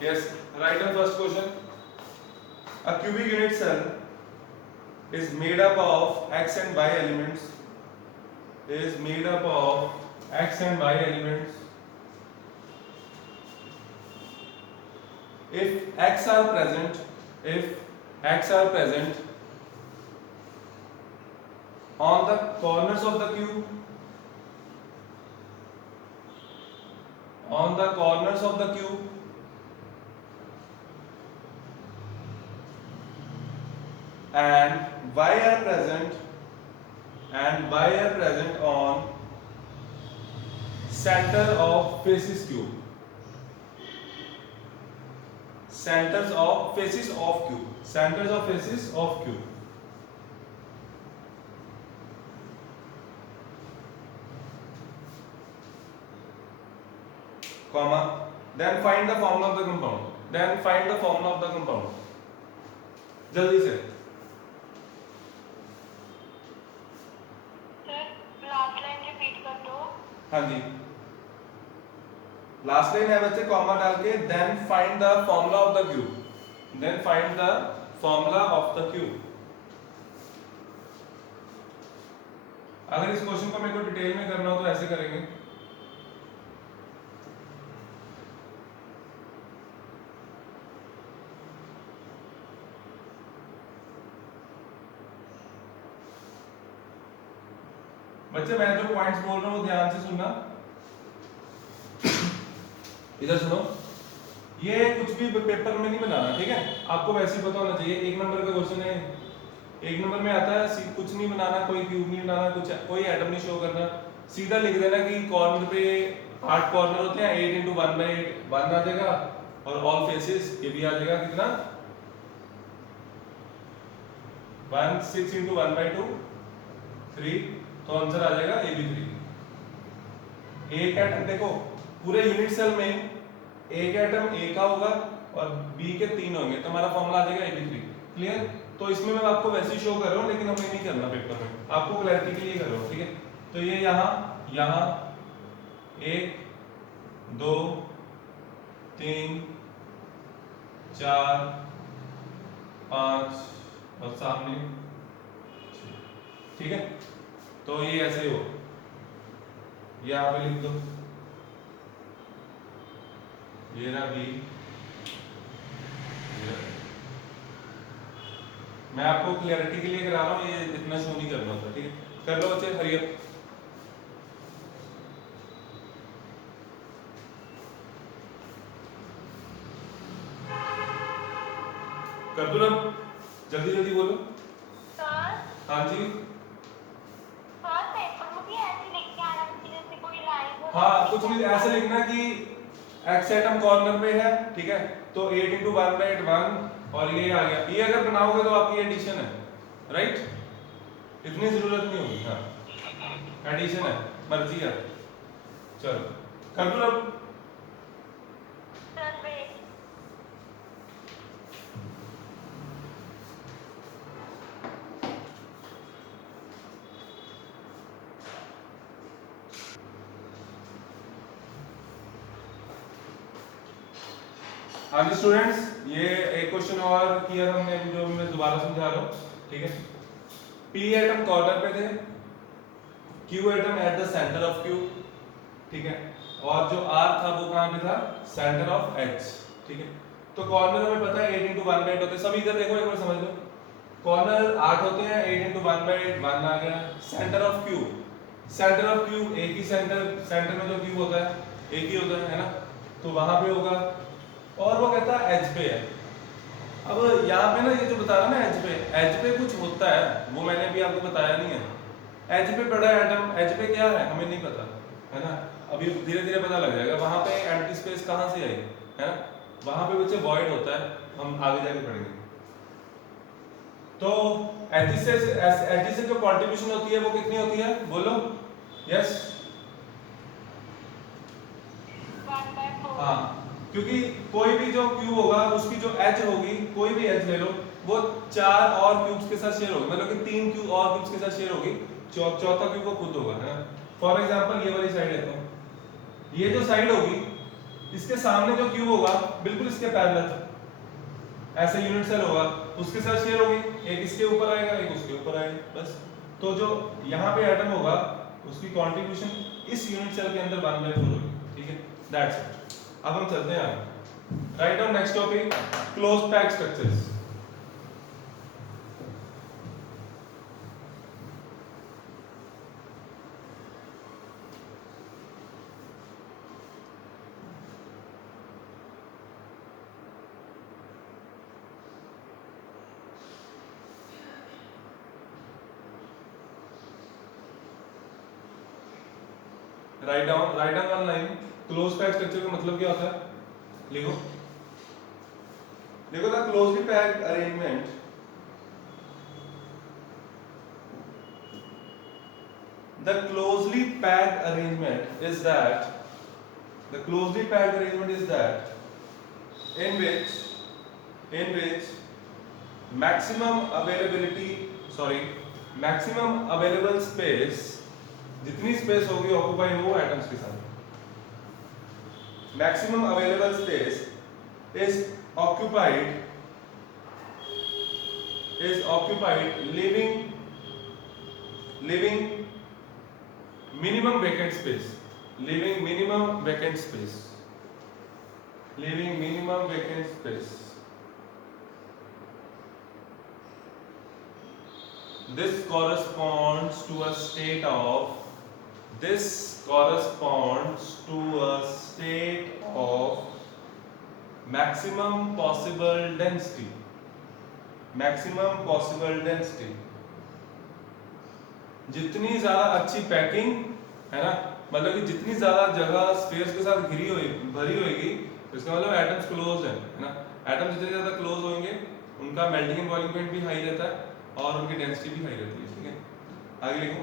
Yes, write down first question. A cubic unit cell is made up of x and y elements. Is made up of x and y elements. If x are present, if x are present on the corners of the cube, on the corners of the cube, and y are present, and y are present on center of faces cube, centers of faces of cube, centers of faces of cube. Comma, then find the formula of the compound, then find the formula of the compound. जल्दी से. Sir last line repeat कर दो. हाँ जी, last line है बच्चे, comma डाल के then find the formula of the cube, then find the formula of the cube. अगर इस क्वेश्चन को मेरे को डिटेल में करना हो तो ऐसे करेंगे. बच्चे मैं जो पॉइंट्स बोल रहा हूँ ध्यान से सुनना. इधर सुनो, ये कुछ भी पेपर में नहीं बनाना, ठीक है? आपको वैसे ही पता होना चाहिए. एक नंबर का क्वेश्चन है, एक नंबर में आता है कुछ नहीं बनाना, कोई क्यूब नहीं बनाना, कुछ कोई एटम नहीं शो करना. सीधा लिख देना कि कॉर्नर पे 8 कॉर्नर होते हैं, 8 into 1/8 1 आ जाएगा, और ऑल फेसेस ये भी आ जाएगा. कितना? 1 6 into 1/2 3, तो आंसर आ जाएगा AB3. एक एटम देखो, पूरे यूनिट सेल में एक एटम A का होगा और B के 3 होंगे, तो हमारा फॉर्मूला आ जाएगा AB3. क्लियर? तो इसमें मैं आपको वैसे ही शो कर रहा हूँ, लेकिन हमें नहीं करना पेपर में, आपको क्लैरिटी के लिए कर रहा हूँ, ठीक है? तो ये यहाँ 1 2 3 4 5 और सामने, ठीक है? तो ये ऐसे हो, यहाँ पे लिख दो, ये रहा B. मैं आपको क्लियरिटी के लिए करा रहा हूँ, ये इतना शो नहीं करना होता, ठीक है? कर लो बच्चे, हरी अप. कर दो ना, जल्दी जल्दी बोलो. सर हाँ जी, सर पेपर में भी ऐसे लिख के आना चाहिए जैसे कोई लाइन हो. हाँ कुछ भी ऐसे लिखना कि एक्स एटम कॉर्नर पे है, ठीक है? तो 8 into 1/8 1, और ये आ गया. ये अगर बनाओगे तो आपकी एडिशन है, राइट? इतनी जरूरत नहीं होगी. हाँ एडिशन है, मर्जी है. चलो कर दो अब. Sir wait. हाँ जी स्टूडेंट्स, ये एक क्वेश्चन और किया हमने, जो मैं दोबारा समझा रहा हूँ, ठीक है? P एटम कॉर्नर पे थे, Q atom at the centre of Q, ठीक है? और जो R था वो कहाँ पे था? सेंटर ऑफ H, ठीक है? तो कॉर्नर हमें पता है 8 into 1/8 होते हैं. सब इधर देखो, एक बार समझ लो. कॉर्नर 8 होते हैं, 8 into 1/8 1 आ गया. Centre of Q, centre of Q एक ही सेंटर में जो क्यूब होता है एक ही होता है ना? तो वहां पे होगा, और वो कहता है एच पे है. अब यहाँ पे ना ये जो बता रहा ना एच पे कुछ होता है, वो मैंने अभी आपको बताया नहीं है. एच पे पड़ा है एटम, एच पे क्या है हमें नहीं पता, है ना? अभी धीरे धीरे पता लग जाएगा. वहां पे एम्प्टी स्पेस कहाँ से आई, है ना? वहां पे बच्चे वॉइड होता है, हम आगे जाके पढ़ेंगे. तो एच से जो कॉन्ट्रीब्यूशन होती है वो कितनी होती है, बोलो. यस 1/4. हाँ, क्योंकि कोई भी जो क्यूब होगा उसकी जो एच होगी, कोई भी एच ले लो, वो 4 और क्यूब्स के साथ शेयर होगी, मतलब कि 3 क्यूब और क्यूब्स के साथ शेयर होगी. चौथा क्यूब वो खुद होगा, है ना? फॉर एग्जांपल ये वाली साइड है, तो ये जो साइड होगी, इसके सामने जो क्यूब होगा बिल्कुल इसके पैरेलल ऐसे यूनिट सेल होगा, उसके साथ शेयर होगी, एक इसके ऊपर आएगा एक उसके ऊपर आएगा, बस। तो जो यहाँ पे एटम होगा उसकी कंट्रीब्यूशन इस यूनिट सेल के अंदर 1/4 होगी, ठीक है, दैट्स इट। अब हम चलते हैं आगे। Write down next topic, close pack structures. Write down one line. Close pack structure का मतलब क्या होता है, लिखो। देखो, the closely packed arrangement the closely packed arrangement is that in which maximum available space, जितनी स्पेस होगी ऑक्यूपाई हो एटम्स के साथ, maximum available space is occupied leaving minimum vacant space, This corresponds to a state of maximum possible density. जितनी ज्यादा अच्छी packing है ना, मतलब कि जितनी ज्यादा जगह स्पेस के साथ भरी होगी, इसका मतलब एटम्स क्लोज है ना। एटम्स जितने ज्यादा क्लोज होंगे उनका मेल्टिंग एंड बॉइलिंग पॉइंट भी हाई रहता है और उनकी डेंसिटी भी हाई रहती है, ठीक है। आगे लिखो,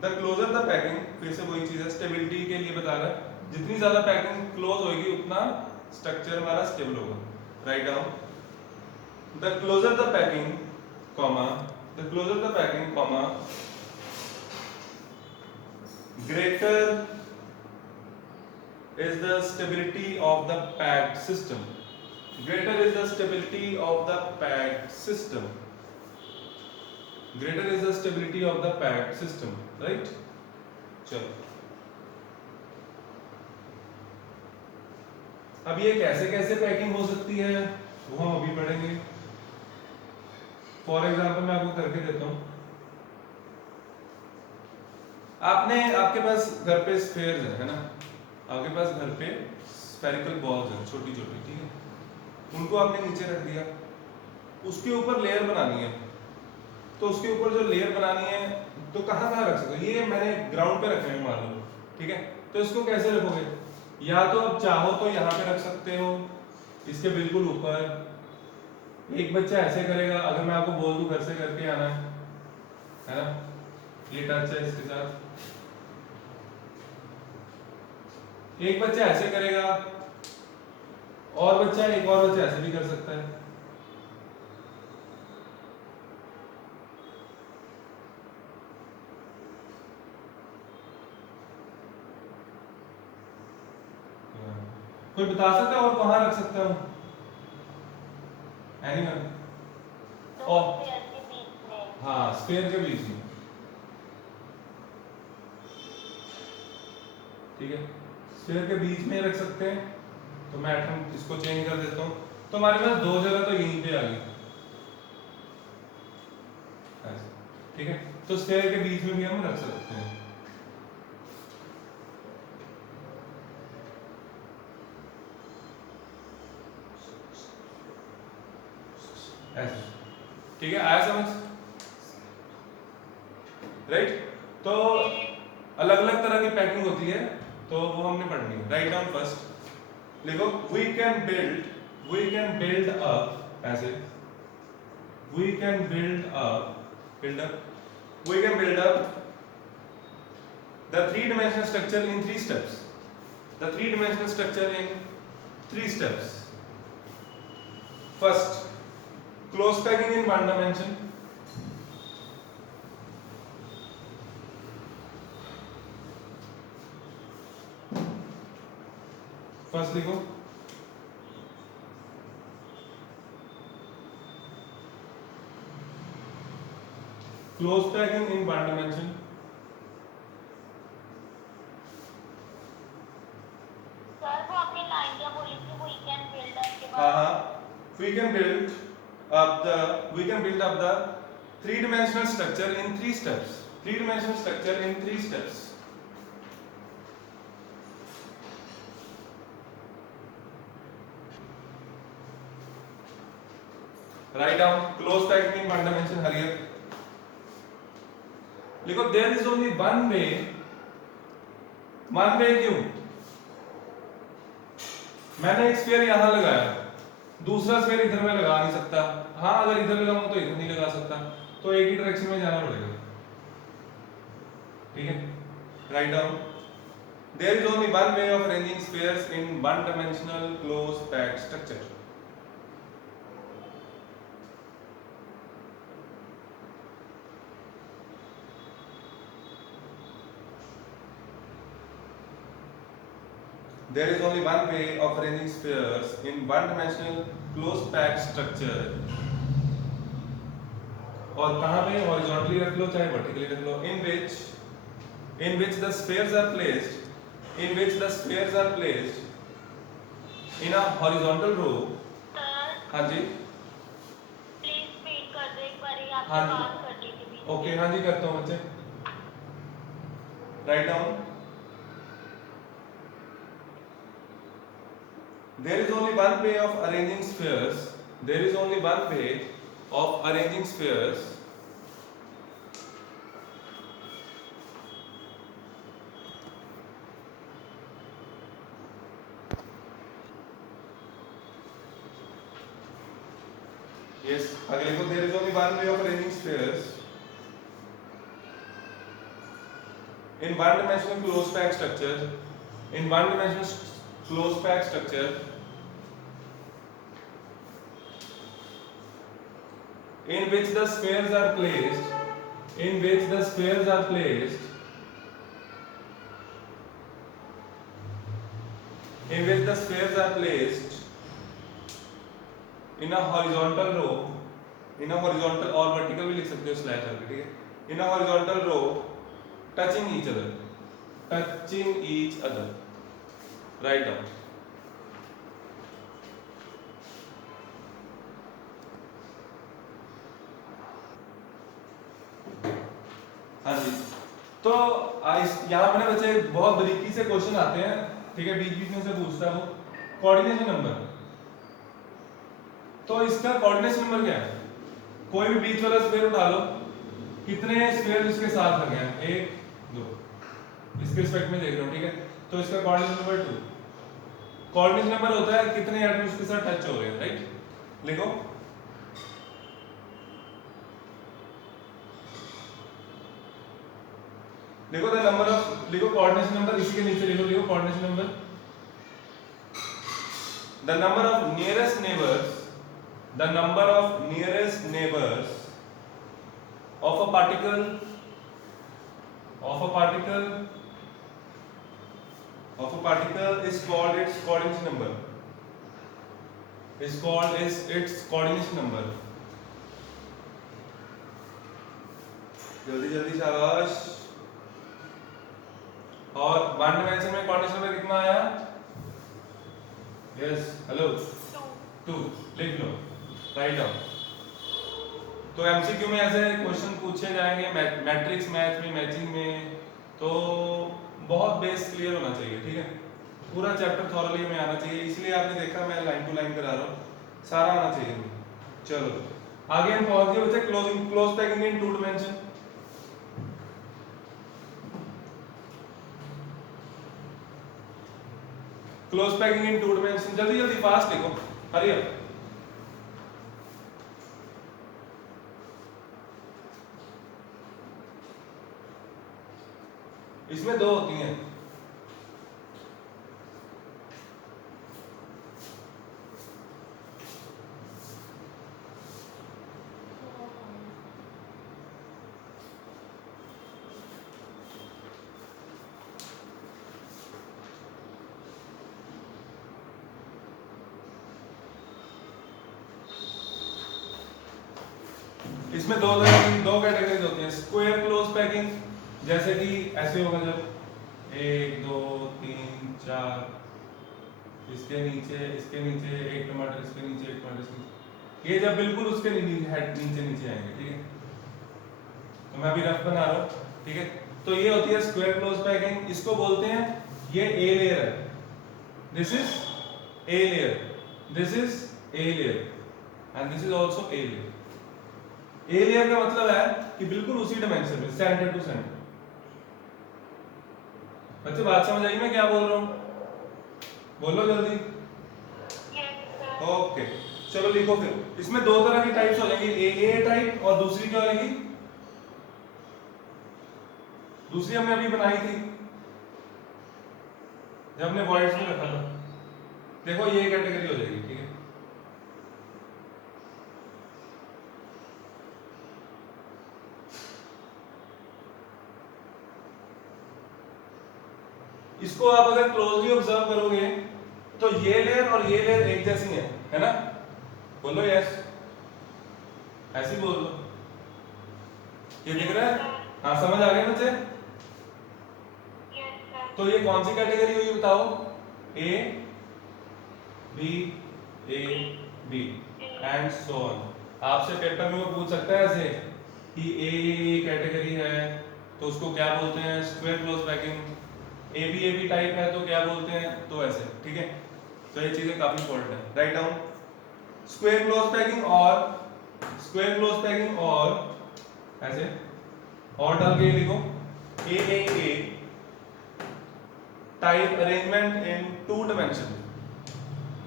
द क्लोजर द पैकिंग, फिर से वही चीज है, स्टेबिलिटी के लिए बता रहा है, जितनी ज्यादा पैकिंग क्लोज होगी उतना स्ट्रक्चर हमारा स्टेबल होगा। Write down, the closer the packing, greater is the stability of the packed system. Right? चलो, अब ये कैसे पैकिंग हो सकती है वो हम अभी पढ़ेंगे। फॉर एग्जाम्पल मैं आपको करके देता हूं। आपके पास घर पे स्फेयर्स है ना, आपके पास घर पे स्फेरिकल बॉल्स हैं छोटी छोटी, ठीक है, उनको आपने नीचे रख दिया, उसके ऊपर लेयर बनानी है, तो उसके ऊपर जो लेयर बनानी है तो कहाँ रख सकते हो, ये मैंने ग्राउंड पे रखे हैं मान लो, ठीक है, तो इसको कैसे रखोगे, या तो आप चाहो तो यहाँ पे रख सकते हो इसके बिल्कुल ऊपर। एक बच्चा ऐसे करेगा, अगर मैं आपको बोल दूं घर से करके आना है ना, ये टच है इसके साथ, एक बच्चा ऐसे करेगा, एक और बच्चा ऐसे भी कर सकता है। कोई बता सकता है और कहाँ रख सकता हूँ? एनीवन? और हाँ, स्फीयर के बीच में, ठीक है, स्फीयर के बीच में रख सकते हैं। तो मैं इसको चेंज कर देता हूँ, तो हमारे पास दो जगह तो यहीं पे आ गई, ठीक है, तो स्फीयर के बीच में भी हम रख सकते हैं। ऐसे, ठीक है, आया समझ? राइट, तो अलग अलग तरह की पैकिंग होती है, तो वो हमने पढ़नी है। राइट डाउन फर्स्ट, लिखो, we can build up ऐसे, we can build up the three-dimensional structure in 3 steps. First, close packing in 1 dimension. First लिखो close packing in one dimension. Sir वो आपने लाइन क्या बोली थी, वी कैन बिल्ड के हाँ बाद? हाँ, we can build up the three dimensional structure in three steps. Three dimensional structure in three steps. Write down close packing in one dimension. Hurry up. लिखो there is only one way. One way क्यों? मैंने एक sphere यहां लगाया, दूसरा sphere इधर में लगा नहीं सकता। हाँ अगर इधर लगाऊंगा तो इधर नहीं लगा सकता, तो एक ही डायरेक्शन में जाना पड़ेगा। ठीक है, right down there is only one way of arranging spheres in one dimensional close packed structure. There is only one way of arranging spheres in one-dimensional closed packed structure. और कहाँ पे horizontally रख लो चाहे vertically रख लो, in which the spheres are placed in a horizontal row. Sir हाँ जी, please speed कर दो, एक बार हाँ आपसे जी। बात कर ली थी बीच ओके में। हाँ जी करता हूँ बच्चे। Write down there is only one way of arranging spheres. There is only one way of arranging spheres yes आगे लिखो there is only one way of arranging spheres in one dimensional closed packed structure in which the spheres are placed in a horizontal row, in a horizontal और vertical भी लिख सकते हो slash करके, ठीक है, in a horizontal row touching each other, write down हाँ जी। तो यहाँ पे ना बच्चे बहुत बारीकी से क्वेश्चन आते हैं, ठीक है, बीच बीच में से पूछता है वो कोऑर्डिनेशन नंबर। तो इसका कोऑर्डिनेशन नंबर क्या है? कोई भी बीच वाला स्फीयर उठा लो, कितने स्फीयर इसके साथ लगे हैं, 1 2, इसके रिस्पेक्ट में देख रहा हूँ, ठीक है, तो इसका कोऑर्डिनेशन नंबर 2। कोऑर्डिनेशन नंबर होता है कितने एटम्स के साथ टच हो रहे हैं, राइट। लिखो द नंबर ऑफ, लिखो कोऑर्डिनेशन नंबर, इसी के नीचे लिखो coordination number, the number of nearest neighbours of a particle is called its coordination number, जल्दी जल्दी शाबाश। और वन डायमेंशन में कोऑर्डिनेशन नंबर कितना आया? यस हेलो 2 लिख लो, राइट डाउन। तो एमसीक्यू में ऐसे क्वेश्चन पूछे जाएंगे मैट्रिक्स मैथ में, मैचिंग में, तो बहुत बेस क्लियर होना चाहिए, ठीक है, पूरा चैप्टर थॉरली में आना चाहिए, इसलिए आपने देखा मैं लाइन टू लाइन करा रहा हूँ, सारा आना चाहिए। चलो आगे हम पहुंच गए बच्चे close packing in 2 dimension. Close packing in 2 dimension, जल्दी जल्दी फास्ट लिखो, हरी अप। इसमें 2 होती हैं, इसमें दो कैटेगरीज होती हैं, स्क्वायर क्लोज पैकिंग, जैसे कि ऐसे होगा जब 1 2 3 4, इसके नीचे एक टमाटर, इसके नीचे एक टमाटर, इसके नीचे, ये जब बिल्कुल उसके नीचे आएंगे, ठीक है। तो मैं अभी रफ बना रहा हूँ, ठीक है। तो ये होती है स्क्वायर क्लोज पैकिंग, इसको बोलते हैं, ये ए लेयर है, this is a layer, this is a layer and this is also a layer. A layer का मतलब है कि बिल्कुल उसी डायमेंशन में, सेंटर टू सेंटर। बच्चे बात समझ आई मैं क्या बोल रहा हूँ? बोलो जल्दी। ओके चलो लिखो फिर। इसमें दो तरह की टाइप्स हो जाएंगी, ए टाइप और दूसरी क्या होगी? दूसरी हमने अभी बनाई थी जब हमने वॉइड्स में रखा था। देखो ये कैटेगरी हो जाएगी, ठीक है। इसको आप अगर क्लोजली ऑब्जर्व करोगे तो ये लेयर और ये लेयर एक जैसी है ना? बोलो यस, ऐसे ही बोल दो। ये दिख रहा है? हाँ समझ आ गए बच्चे? तो ये कौन सी कैटेगरी हुई बताओ? A B and so on. आपसे पेपर में वो पूछ सकता है ऐसे कि ए कैटेगरी है तो उसको क्या बोलते हैं? Square close packing. A B type है तो क्या बोलते हैं? तो ऐसे, ठीक है। तो ये चीजें काफी इंपॉर्टेंट है, right down. Square close packing और ऐसे और डाल के लिखो A type arrangement in 2 dimension.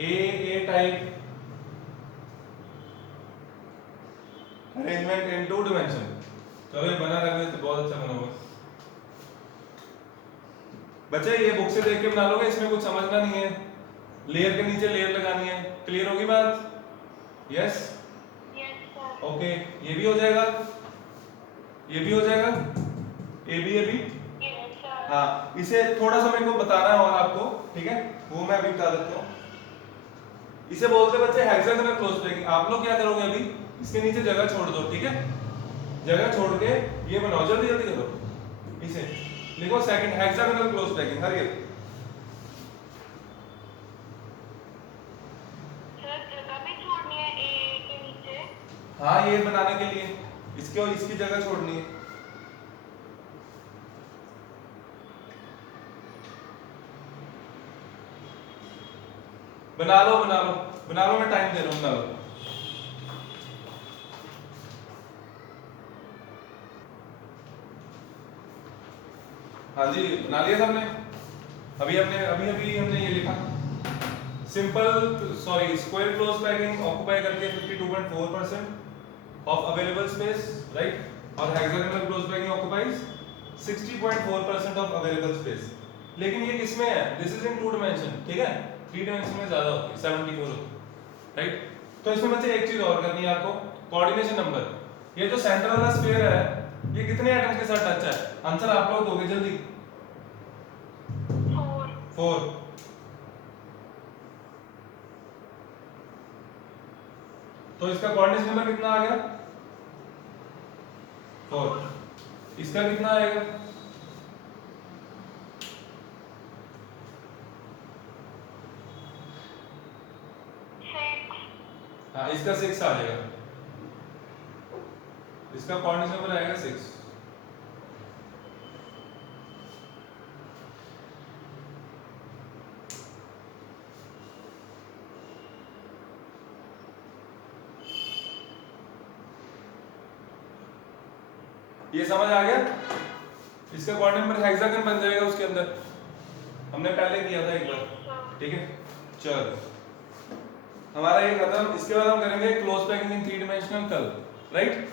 A type arrangement in 2 dimension. चलो ये बना रखने तो बहुत अच्छा बना होगा बच्चे। ये बुक से देख के बना लोगे, इसमें कुछ समझना नहीं है। लेयर के नीचे लेयर लगानी है, क्लियर होगी बात? Yes okay. ये भी हो जाएगा, ये भी हो जाएगा, ए बी हाँ। इसे थोड़ा सा मेरे को बताना है और आपको, ठीक है, वो मैं अभी बता देता हूँ। इसे बोलते हैं बच्चे हेक्सागोनल क्लोज पैकिंग। आप लोग क्या करोगे अभी, इसके नीचे जगह छोड़ दो, ठीक है। जगह छोड़ के ये बनाओ, जल्दी जल्दी करो। इसे लिखो सेकंड हेक्सागोनल क्लोज पैकिंग। हर ये हाँ, ये बनाने के लिए इसके और इसकी जगह छोड़नी है। बना लो मैं टाइम दे रहा हूँ, बना लो। हाँ जी बना लिया सबने? अभी हमने ये लिखा स्क्वायर क्लोज पैकिंग ऑक्युपाई करती है 52.4% ऑफ अवेलेबल स्पेस, राइट। और hexagonal close packing occupies 60.4% of available space. लेकिन ये किसमें है? दिस इज इन 2 डायमेंशन, ठीक है। 3 डायमेंशन में ज्यादा होती है, 74 होती है, राइट। तो इसमें बच्चे एक चीज और करनी है आपको, कोऑर्डिनेशन नंबर। ये जो सेंटर वाला स्फीयर है ये कितने एटम्स के साथ टच है? आंसर आप लोग दोगे जल्दी। 4। तो इसका कोऑर्डिनेशन नंबर कितना आ गया? 4। इसका कितना आएगा? हाँ, इसका 6 आ जाएगा। इसका कोऑर्डिनेशन नंबर आएगा 6। ये समझ आ गया? इसका कोऑर्डिनेट नंबर हेक्सागन बन जाएगा उसके अंदर, हमने पहले किया था एक बार, ठीक है। चलो हमारा ये खत्म। इसके बाद हम करेंगे close packing in 3 dimensional curve, right.